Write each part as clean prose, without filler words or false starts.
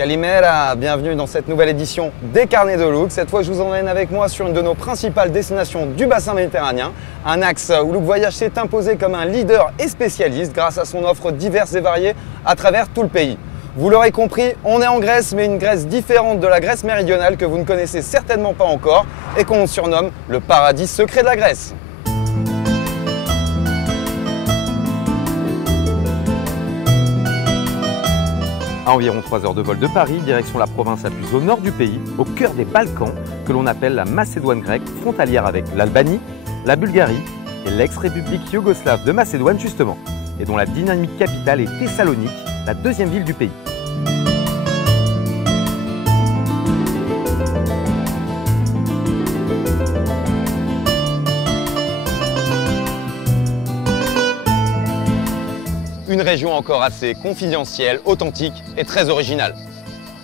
Kalimera, bienvenue dans cette nouvelle édition des Carnets de Look. Cette fois, je vous emmène avec moi sur une de nos principales destinations du bassin méditerranéen. Un axe où Look Voyage s'est imposé comme un leader et spécialiste grâce à son offre diverse et variée à travers tout le pays. Vous l'aurez compris, on est en Grèce, mais une Grèce différente de la Grèce méridionale que vous ne connaissez certainement pas encore et qu'on surnomme le paradis secret de la Grèce. À environ 3 heures de vol de Paris, direction la province la plus au nord du pays, au cœur des Balkans, que l'on appelle la Macédoine grecque, frontalière avec l'Albanie, la Bulgarie et l'ex-république yougoslave de Macédoine justement, et dont la dynamique capitale est Thessalonique, la deuxième ville du pays. Une région encore assez confidentielle, authentique et très originale.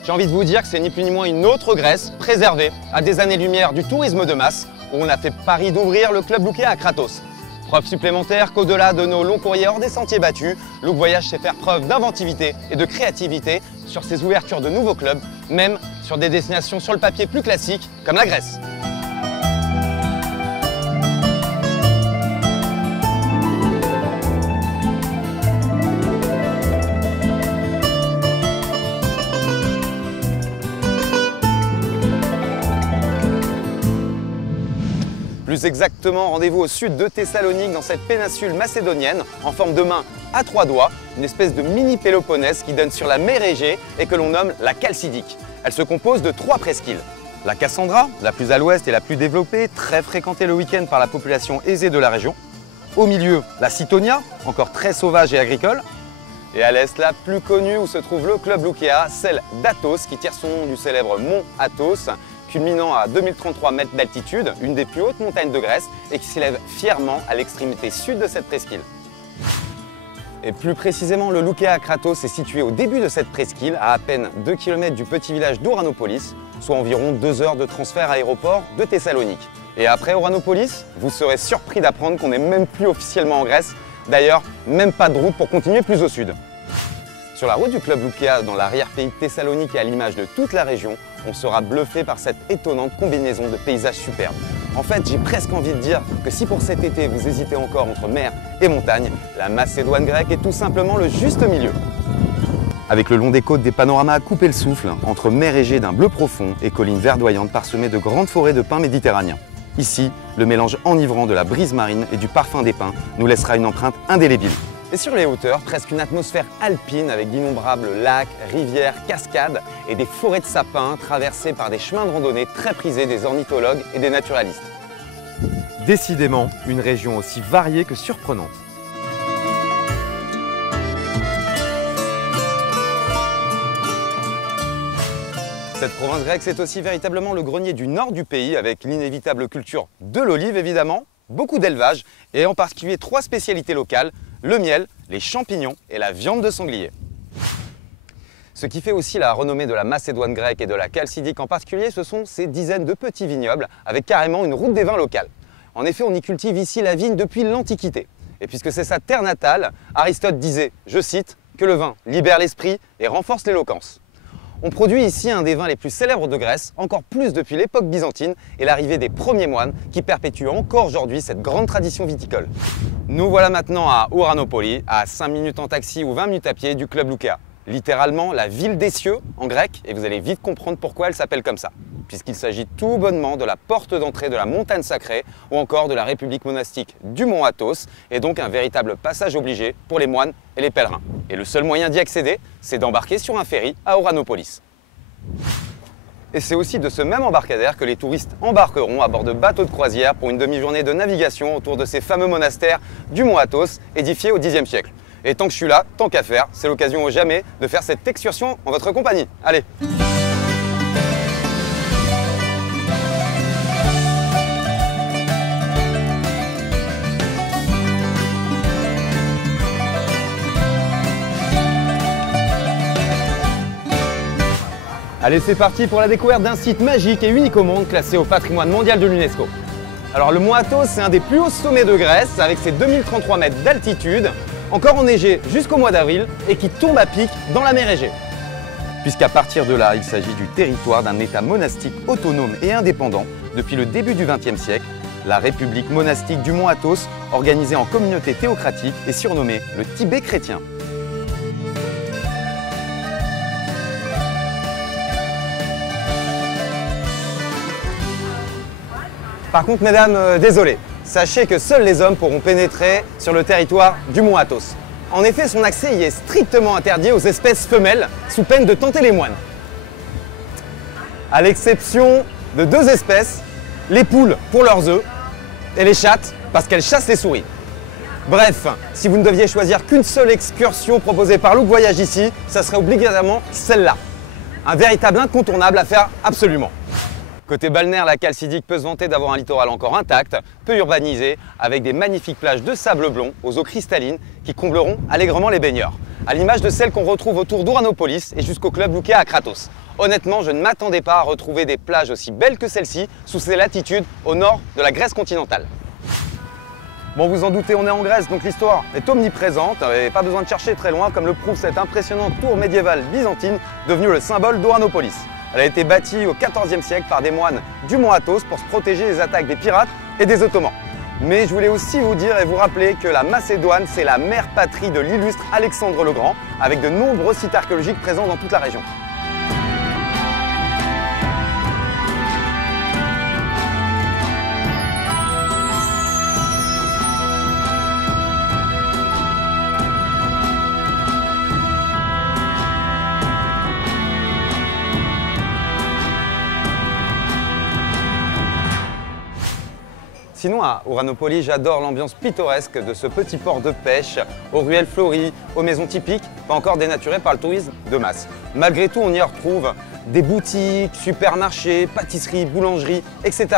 J'ai envie de vous dire que c'est ni plus ni moins une autre Grèce, préservée à des années-lumière du tourisme de masse, où on a fait pari d'ouvrir le club lookéen à Kratos. Preuve supplémentaire qu'au-delà de nos longs courriers hors des sentiers battus, Look Voyage sait faire preuve d'inventivité et de créativité sur ses ouvertures de nouveaux clubs, même sur des destinations sur le papier plus classiques, comme la Grèce. Plus exactement, rendez-vous au sud de Thessalonique, dans cette péninsule macédonienne, en forme de main à 3 doigts, une espèce de mini Péloponnèse qui donne sur la mer Égée et que l'on nomme la Chalcidique. Elle se compose de 3 presqu'îles. La Cassandra, la plus à l'ouest et la plus développée, très fréquentée le week-end par la population aisée de la région. Au milieu, la Citonia, encore très sauvage et agricole. Et à l'est, la plus connue où se trouve le club Lookéa, celle d'Athos, qui tire son nom du célèbre mont Athos, culminant à 2033 mètres d'altitude, une des plus hautes montagnes de Grèce, et qui s'élève fièrement à l'extrémité sud de cette presqu'île. Et plus précisément, le Lookéa à Kratos est situé au début de cette presqu'île, à peine 2 km du petit village d'Ouranopolis, soit environ 2 heures de transfert aéroport de Thessalonique. Et après Ouranopolis, vous serez surpris d'apprendre qu'on n'est même plus officiellement en Grèce, d'ailleurs, même pas de route pour continuer plus au sud. Sur la route du club Lookéa, dans l'arrière-pays de Thessalonique et à l'image de toute la région, on sera bluffé par cette étonnante combinaison de paysages superbes. En fait, j'ai presque envie de dire que si pour cet été vous hésitez encore entre mer et montagne, la Macédoine grecque est tout simplement le juste milieu. Avec le long des côtes des panoramas à couper le souffle, entre mer Égée d'un bleu profond et collines verdoyantes parsemées de grandes forêts de pins méditerranéens. Ici, le mélange enivrant de la brise marine et du parfum des pins nous laissera une empreinte indélébile. Et sur les hauteurs, presque une atmosphère alpine avec d'innombrables lacs, rivières, cascades et des forêts de sapins traversées par des chemins de randonnée très prisés des ornithologues et des naturalistes. Décidément, une région aussi variée que surprenante. Cette province grecque, c'est aussi véritablement le grenier du nord du pays, avec l'inévitable culture de l'olive évidemment, beaucoup d'élevage et en particulier 3 spécialités locales, le miel, les champignons et la viande de sanglier. Ce qui fait aussi la renommée de la Macédoine grecque et de la Chalcidique en particulier, ce sont ces dizaines de petits vignobles avec carrément une route des vins locale. En effet, on y cultive ici la vigne depuis l'Antiquité. Et puisque c'est sa terre natale, Aristote disait, je cite, que le vin libère l'esprit et renforce l'éloquence. On produit ici un des vins les plus célèbres de Grèce, encore plus depuis l'époque byzantine et l'arrivée des premiers moines qui perpétuent encore aujourd'hui cette grande tradition viticole. Nous voilà maintenant à Ouranopolis, à 5 minutes en taxi ou 20 minutes à pied du club Lookéa. Littéralement la ville des cieux en grec, et vous allez vite comprendre pourquoi elle s'appelle comme ça. Puisqu'il s'agit tout bonnement de la porte d'entrée de la montagne sacrée ou encore de la république monastique du mont Athos, et donc un véritable passage obligé pour les moines et les pèlerins. Et le seul moyen d'y accéder, c'est d'embarquer sur un ferry à Ouranopolis. Et c'est aussi de ce même embarcadère que les touristes embarqueront à bord de bateaux de croisière pour une demi-journée de navigation autour de ces fameux monastères du mont Athos, édifiés au Xe siècle. Et tant que je suis là, tant qu'à faire, c'est l'occasion ou jamais de faire cette excursion en votre compagnie. Allez! Allez, c'est parti pour la découverte d'un site magique et unique au monde, classé au patrimoine mondial de l'UNESCO. Alors le mont Athos, c'est un des plus hauts sommets de Grèce, avec ses 2033 mètres d'altitude, encore enneigé jusqu'au mois d'avril et qui tombe à pic dans la mer Égée. puisqu'à partir de là, il s'agit du territoire d'un État monastique autonome et indépendant depuis le début du XXe siècle, la République monastique du Mont Athos, organisée en communauté théocratique et surnommée le Tibet chrétien. Par contre, mesdames, désolé, sachez que seuls les hommes pourront pénétrer sur le territoire du Mont Athos. En effet, son accès y est strictement interdit aux espèces femelles, sous peine de tenter les moines. À l'exception de 2 espèces, les poules pour leurs œufs et les chattes parce qu'elles chassent les souris. Bref, si vous ne deviez choisir qu'une seule excursion proposée par Look Voyage ici, ça serait obligatoirement celle-là. Un véritable incontournable à faire absolument. Côté balnéaire, la Chalcidique peut se vanter d'avoir un littoral encore intact, peu urbanisé, avec des magnifiques plages de sable blond aux eaux cristallines qui combleront allègrement les baigneurs. À l'image de celles qu'on retrouve autour d'Ouranopolis et jusqu'au club Loukéa à Kratos. Honnêtement, je ne m'attendais pas à retrouver des plages aussi belles que celle-ci sous ces latitudes au nord de la Grèce continentale. Bon, vous en doutez, on est en Grèce, donc l'histoire est omniprésente et pas besoin de chercher très loin, comme le prouve cette impressionnante tour médiévale byzantine devenue le symbole d'Ouranopolis. Elle a été bâtie au XIVe siècle par des moines du Mont Athos pour se protéger des attaques des pirates et des Ottomans. Mais je voulais aussi vous dire et vous rappeler que la Macédoine, c'est la mère patrie de l'illustre Alexandre le Grand, avec de nombreux sites archéologiques présents dans toute la région. Sinon, à Ouranopolis, j'adore l'ambiance pittoresque de ce petit port de pêche, aux ruelles fleuries, aux maisons typiques, pas encore dénaturées par le tourisme de masse. Malgré tout, on y retrouve des boutiques, supermarchés, pâtisseries, boulangeries, etc.,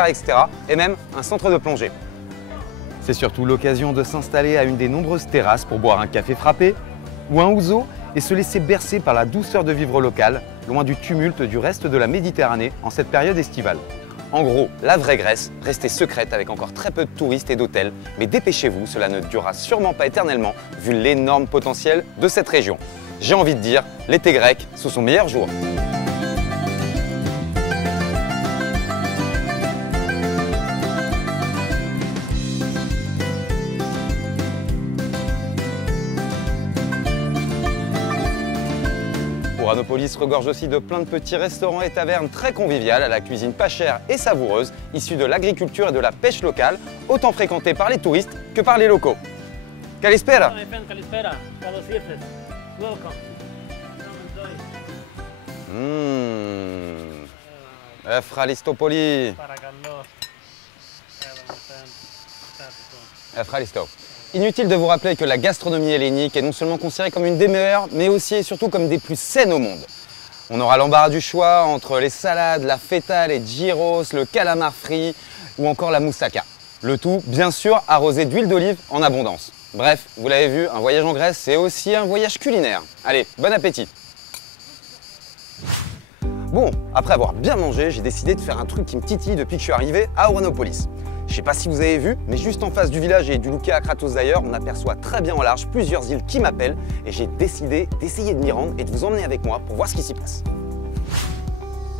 et même un centre de plongée. C'est surtout l'occasion de s'installer à une des nombreuses terrasses pour boire un café frappé ou un ouzo et se laisser bercer par la douceur de vivre local, loin du tumulte du reste de la Méditerranée en cette période estivale. En gros, la vraie Grèce, restée secrète avec encore très peu de touristes et d'hôtels, mais dépêchez-vous, cela ne durera sûrement pas éternellement vu l'énorme potentiel de cette région. J'ai envie de dire, l'été grec sous son meilleur jour. Ouranopolis regorge aussi de plein de petits restaurants et tavernes très conviviales à la cuisine pas chère et savoureuse, issue de l'agriculture et de la pêche locale, autant fréquentée par les touristes que par les locaux. Kalispera! Efralistopoli! Efralisto. Inutile de vous rappeler que la gastronomie hellénique est non seulement considérée comme une des meilleures, mais aussi et surtout comme des plus saines au monde. On aura l'embarras du choix entre les salades, la feta, les gyros, le calamar frit ou encore la moussaka. Le tout, bien sûr, arrosé d'huile d'olive en abondance. Bref, vous l'avez vu, un voyage en Grèce, c'est aussi un voyage culinaire. Allez, bon appétit! Bon, après avoir bien mangé, j'ai décidé de faire un truc qui me titille depuis que je suis arrivé à Ouranopolis. Je sais pas si vous avez vu, mais juste en face du village et du Loukéa à Kratos d'ailleurs, on aperçoit très bien en large plusieurs îles qui m'appellent et j'ai décidé d'essayer de m'y rendre et de vous emmener avec moi pour voir ce qui s'y passe.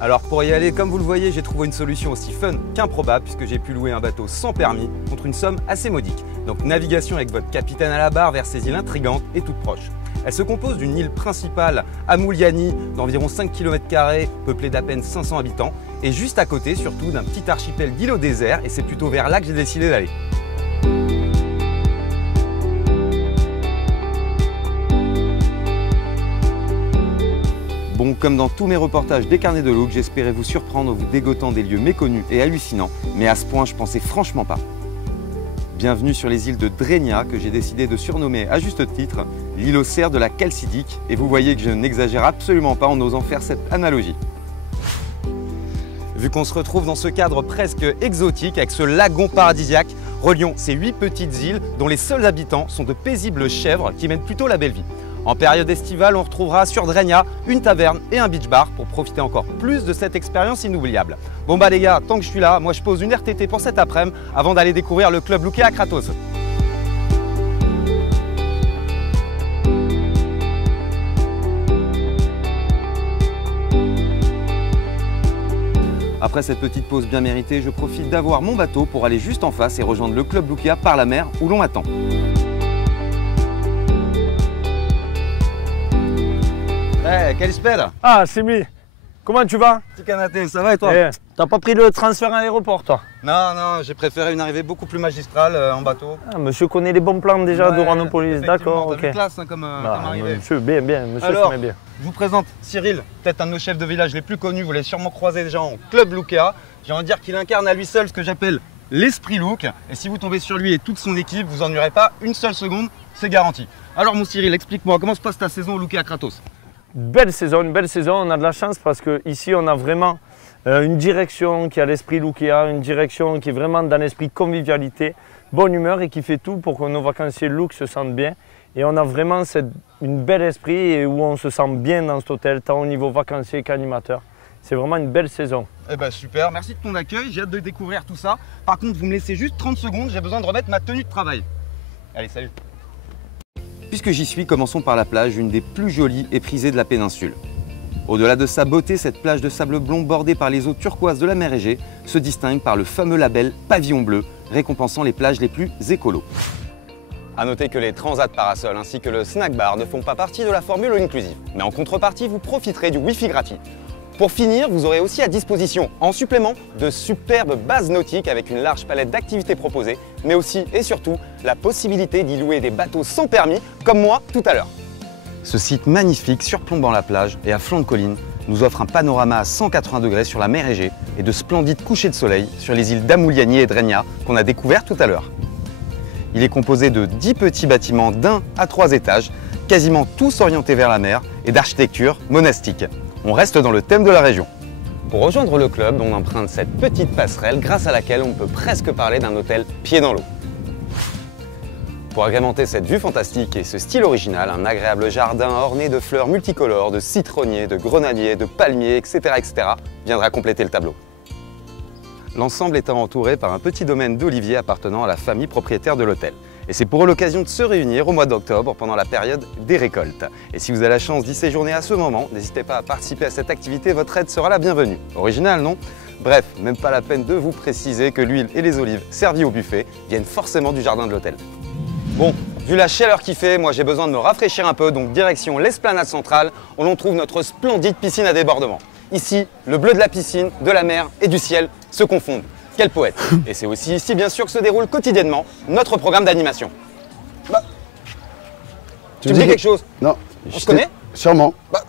Alors pour y aller, comme vous le voyez, j'ai trouvé une solution aussi fun qu'improbable puisque j'ai pu louer un bateau sans permis contre une somme assez modique. Donc navigation avec votre capitaine à la barre vers ces îles intrigantes et toutes proches. Elle se compose d'une île principale à Mouliani d'environ 5 km², peuplée d'à peine 500 habitants, et juste à côté surtout d'un petit archipel d'îles au désert, et c'est plutôt vers là que j'ai décidé d'aller. Bon, comme dans tous mes reportages des carnets de Look, j'espérais vous surprendre en vous dégotant des lieux méconnus et hallucinants, mais à ce point je pensais franchement pas. Bienvenue sur les îles de Drenia, que j'ai décidé de surnommer à juste titre l'île aux cerfs de la Chalcidique, et vous voyez que je n'exagère absolument pas en osant faire cette analogie. Vu qu'on se retrouve dans ce cadre presque exotique avec ce lagon paradisiaque reliant ces 8 petites îles dont les seuls habitants sont de paisibles chèvres qui mènent plutôt la belle vie. En période estivale, on retrouvera sur Drenia une taverne et un beach bar pour profiter encore plus de cette expérience inoubliable. Bon bah les gars, tant que je suis là, moi je pose une RTT pour cet après-midi avant d'aller découvrir le club Loukéa à Kratos. Après cette petite pause bien méritée, je profite d'avoir mon bateau pour aller juste en face et rejoindre le club Lukéa par la mer où l'on m'attend. Hey, Kalispera! Ah, Simi, comment tu vas? Petit Kanaté, ça va et toi? T'as pas pris le transfert à l'aéroport, toi? Non, non, j'ai préféré une arrivée beaucoup plus magistrale en bateau. Ah, monsieur connaît les bons plans déjà d'Uranopolis, d'accord, ok. C'est classe hein, comme arrivée. Monsieur, bien, monsieur Alors, se met bien. Je vous présente Cyril, peut-être un de nos chefs de village les plus connus, vous l'avez sûrement croisé déjà en club Lukéa. J'ai envie de dire qu'il incarne à lui seul ce que j'appelle l'esprit Look. Et si vous tombez sur lui et toute son équipe, vous n'ennuierez pas une seule seconde, c'est garanti. Alors mon Cyril, explique-moi, comment se passe ta saison au Lukéa Kratos? Une belle saison, on a de la chance parce qu'ici on a vraiment une direction qui a l'esprit Lukéa, une direction qui est vraiment dans l'esprit convivialité, bonne humeur et qui fait tout pour que nos vacanciers Look se sentent bien. Et on a vraiment une belle esprit et où on se sent bien dans cet hôtel, tant au niveau vacancier qu'animateur. C'est vraiment une belle saison. Eh ben super, merci de ton accueil, j'ai hâte de découvrir tout ça. Par contre, vous me laissez juste 30 secondes, j'ai besoin de remettre ma tenue de travail. Allez, salut. Puisque j'y suis, commençons par la plage, une des plus jolies et prisées de la péninsule. Au-delà de sa beauté, cette plage de sable blond bordée par les eaux turquoises de la mer Égée se distingue par le fameux label Pavillon Bleu, récompensant les plages les plus écolos. A noter que les transats parasols ainsi que le snack bar ne font pas partie de la formule inclusive. Mais en contrepartie, vous profiterez du Wi-Fi gratuit. Pour finir, vous aurez aussi à disposition, en supplément, de superbes bases nautiques avec une large palette d'activités proposées, mais aussi et surtout la possibilité d'y louer des bateaux sans permis, comme moi tout à l'heure. Ce site magnifique surplombant la plage et à flanc de colline nous offre un panorama à 180 degrés sur la mer Égée et de splendides couchers de soleil sur les îles d'Amouliani et Drenia qu'on a découvert tout à l'heure. Il est composé de 10 petits bâtiments d'1 à 3 étages, quasiment tous orientés vers la mer et d'architecture monastique. On reste dans le thème de la région. Pour rejoindre le club, on emprunte cette petite passerelle grâce à laquelle on peut presque parler d'un hôtel pied dans l'eau. Pour agrémenter cette vue fantastique et ce style original, un agréable jardin orné de fleurs multicolores, de citronniers, de grenadiers, de palmiers, etc. viendra compléter le tableau. L'ensemble étant entouré par un petit domaine d'oliviers appartenant à la famille propriétaire de l'hôtel. Et c'est pour l'occasion de se réunir au mois d'octobre pendant la période des récoltes. Et si vous avez la chance d'y séjourner à ce moment, n'hésitez pas à participer à cette activité, votre aide sera la bienvenue. Original, non? Bref, même pas la peine de vous préciser que l'huile et les olives servies au buffet viennent forcément du jardin de l'hôtel. Bon, vu la chaleur qu'il fait, moi j'ai besoin de me rafraîchir un peu, donc direction l'esplanade centrale, où l'on trouve notre splendide piscine à débordement. Ici, le bleu de la piscine, de la mer et du ciel se confondent. Quel poète! Et c'est aussi ici, bien sûr, que se déroule quotidiennement notre programme d'animation. Bah, tu me dis quelque chose? Non. On se connaît? Sûrement. Bah,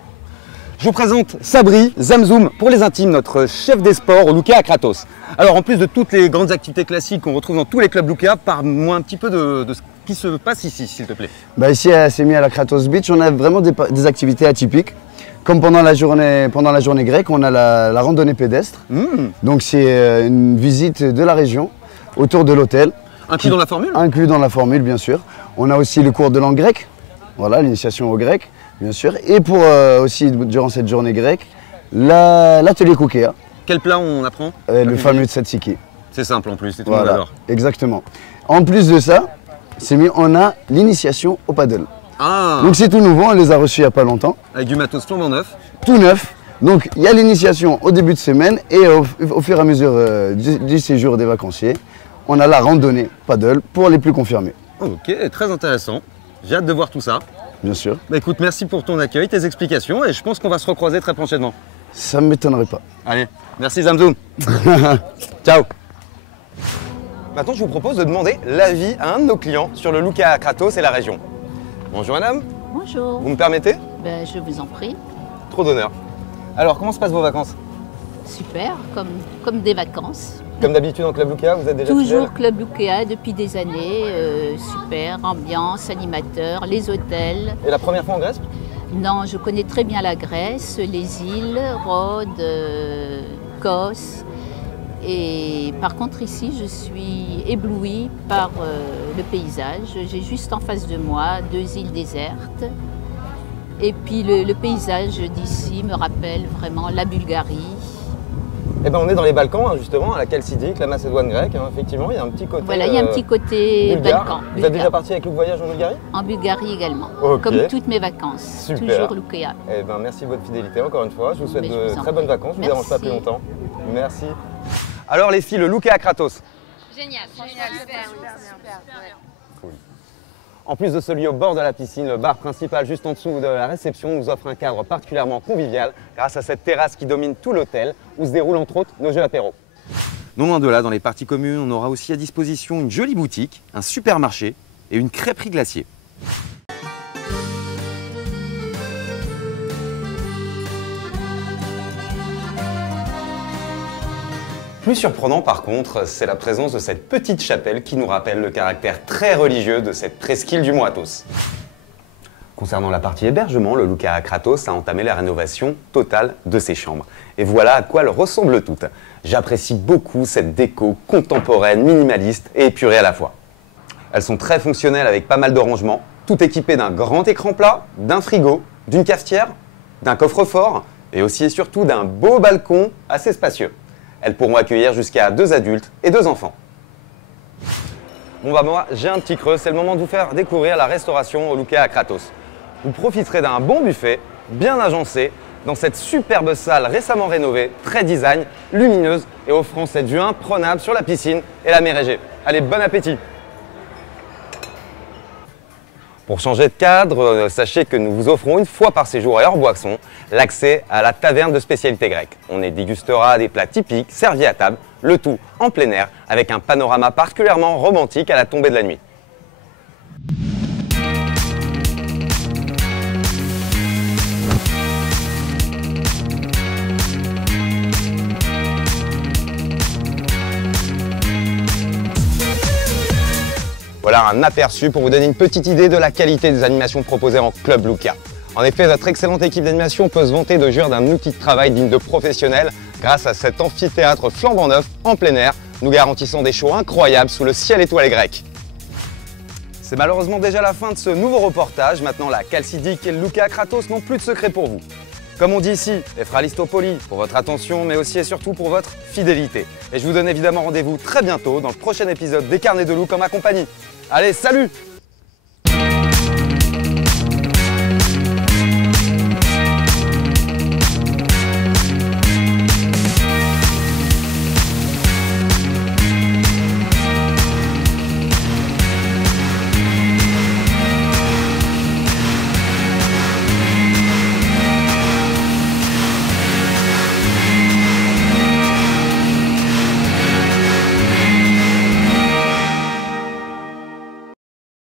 je vous présente Sabri Zamzoum, pour les intimes, notre chef des sports au Lukéa Kratos. Alors, en plus de toutes les grandes activités classiques qu'on retrouve dans tous les clubs Lukéa, parle-moi un petit peu de ce qui se passe ici, s'il te plaît. Bah ici, à Semi, à la Kratos Beach, on a vraiment des activités atypiques. Comme pendant la journée grecque, on a la randonnée pédestre. Donc c'est une visite de la région autour de l'hôtel. Inclus dans la formule? Inclus dans la formule, bien sûr. On a aussi le cours de langue grecque, voilà, l'initiation au grec, bien sûr. Et pour aussi, durant cette journée grecque, l'atelier Koukéa. Quel plat on apprend? Le fameux tzatziki. C'est simple en plus, c'est tout le monde adore. Exactement. En plus de ça, on a l'initiation au paddle. Ah. Donc c'est tout nouveau, on les a reçus il n'y a pas longtemps. Avec du matos flambant neuf. Tout neuf. Donc il y a l'initiation au début de semaine et au fur et à mesure du séjour des vacanciers, on a la randonnée paddle pour les plus confirmés. Ok, très intéressant. J'ai hâte de voir tout ça. Bien sûr. Bah écoute, merci pour ton accueil, tes explications et je pense qu'on va se recroiser très prochainement. Ça ne m'étonnerait pas. Allez, merci Zamzoum. Ciao. Maintenant, je vous propose de demander l'avis à un de nos clients sur le Lukéa Kratos et la région. Bonjour madame. Bonjour. Vous me permettez? Ben, je vous en prie. Trop d'honneur. Alors, comment se passent vos vacances? Super, comme des vacances. Comme d'habitude en Club Lukéa, vous êtes déjà Toujours fidèle? Club Lukéa depuis des années. Super, ambiance, animateur, les hôtels. Et la première fois en Grèce? Non, je connais très bien la Grèce, les îles, Rhodes, Kos. Et par contre ici, je suis éblouie par le paysage. J'ai juste en face de moi 2 îles désertes. Et puis le paysage d'ici me rappelle vraiment la Bulgarie. Eh ben, on est dans les Balkans, hein, justement, à la Chalcidique, la Macédoine grecque. Hein, effectivement, il y a un petit côté. Voilà, il y a un petit côté bulgare. Balkan. Vous êtes déjà parti avec Look Voyage en Bulgarie? En Bulgarie également, Ok. comme toutes mes vacances. Super. Toujours Lukea. Eh ben, merci de votre fidélité encore une fois. Je vous souhaite Mais je de vous en très bonnes prie. vacances. Je ne vous dérange pas plus Merci. longtemps. Merci. Alors les filles, le Lukea Kratos. Génial, super. Cool. En plus de celui au bord de la piscine, le bar principal juste en dessous de la réception nous offre un cadre particulièrement convivial grâce à cette terrasse qui domine tout l'hôtel où se déroulent entre autres nos jeux apéro. Non loin de là, dans les parties communes, on aura aussi à disposition une jolie boutique, un supermarché et une crêperie glacier. Plus surprenant par contre, c'est la présence de cette petite chapelle qui nous rappelle le caractère très religieux de cette presqu'île du Mont Athos. Concernant la partie hébergement, le Lukea Kratos a entamé la rénovation totale de ses chambres. Et voilà à quoi elles ressemblent toutes. J'apprécie beaucoup cette déco contemporaine, minimaliste et épurée à la fois. Elles sont très fonctionnelles avec pas mal de rangements, tout équipées d'un grand écran plat, d'un frigo, d'une cafetière, d'un coffre-fort et aussi et surtout d'un beau balcon assez spacieux. Elles pourront accueillir jusqu'à 2 adultes et 2 enfants. Bon bah moi, j'ai un petit creux, c'est le moment de vous faire découvrir la restauration au Lukea Kratos. Vous profiterez d'un bon buffet, bien agencé, dans cette superbe salle récemment rénovée, très design, lumineuse et offrant cette vue imprenable sur la piscine et la mer Égée. Allez, bon appétit! Pour changer de cadre, sachez que nous vous offrons une fois par séjour et hors boisson l'accès à la taverne de spécialité grecque. On y dégustera des plats typiques servis à table, le tout en plein air avec un panorama particulièrement romantique à la tombée de la nuit. Voilà un aperçu pour vous donner une petite idée de la qualité des animations proposées en Club Lukea. En effet, notre excellente équipe d'animation peut se vanter de jouir d'un outil de travail digne de professionnels grâce à cet amphithéâtre flambant neuf en plein air, nous garantissant des shows incroyables sous le ciel étoilé grec. C'est malheureusement déjà la fin de ce nouveau reportage. Maintenant, la Chalcidique et le Lukea Kratos n'ont plus de secret pour vous. Comme on dit ici, Ephralistopoli, pour votre attention, mais aussi et surtout pour votre fidélité. Et je vous donne évidemment rendez-vous très bientôt dans le prochain épisode des Carnets de Look en ma compagnie. Allez, salut!